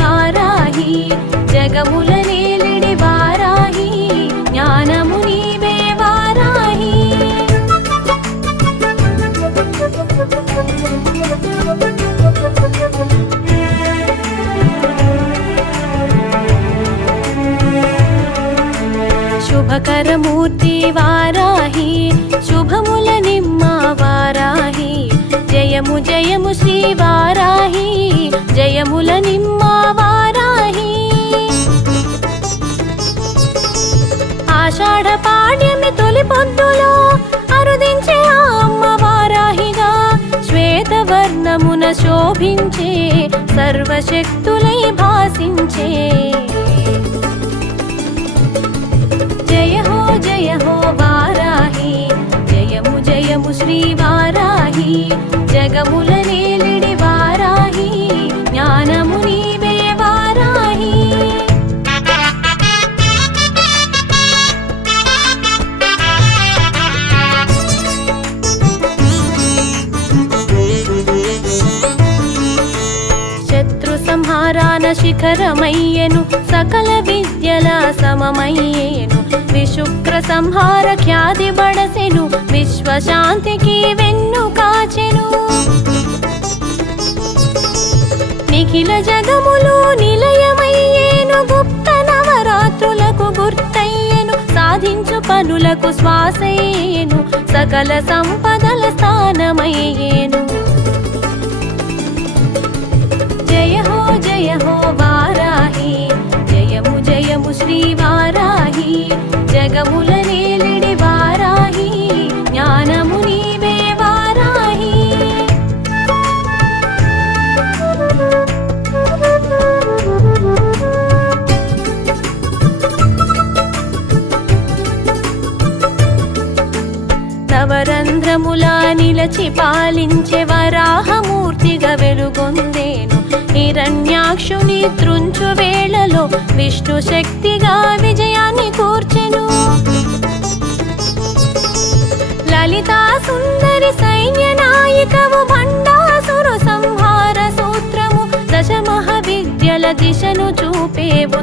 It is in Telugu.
వారాహి జగముల నేలిడి వారాహి జ్ఞానము నీవే వారాహి శుభకరమూర్తి వారాహి శుభముల నిమ్మ వారాహి జయము జయము శ్రీ వారాహి జయముల నిమ్మ వారాహి ఆషాఢ పాడ్యమి తొలి పొద్దులో అరుదించే ఆ అమ్మ వారాహిగా శ్వేతవర్ణమున శోభించే సర్వశక్తులై భాసించే జయ హో వారాహి జయము జయము శ్రీ వారాహి జగముల నేలిడి వారాహి జ్ఞానము నీవే వారాహి శత్రు సంహారాన శిఖరమయ్యెను సకల విద్యల సమమయ్యేను విశుక్ర సంహార ఖ్యాతి బడసెను విశ్వశాంతికి వెన్ను కాచెను నిఖిల జగములు నిలయమయ్యేను గుప్త నవరాత్రులకు గుర్తయ్యేను సాధించు పనులకు శ్వాసయ్యేను సకల సంపదల స్థానమయ్యేను జయ హో వారాహి జయము జయము శ్రీ వారాహి జగముల నేలిడి వారాహి జ్ఞానము నీవే వారాహి నవరంధ్రములా నిలచి పాలించే వరాహమూర్తిగా వెలుగొందేను హిరణ్యాక్షుని త్రుంచు వేళలో విష్ణు శక్తిగా విజయాన్ని కూర్చెను లలితా సుందరి సైన్య నాయికవు భండాసుర సంహార సూత్రము దశ మహావిద్యల దిశను చూపేవు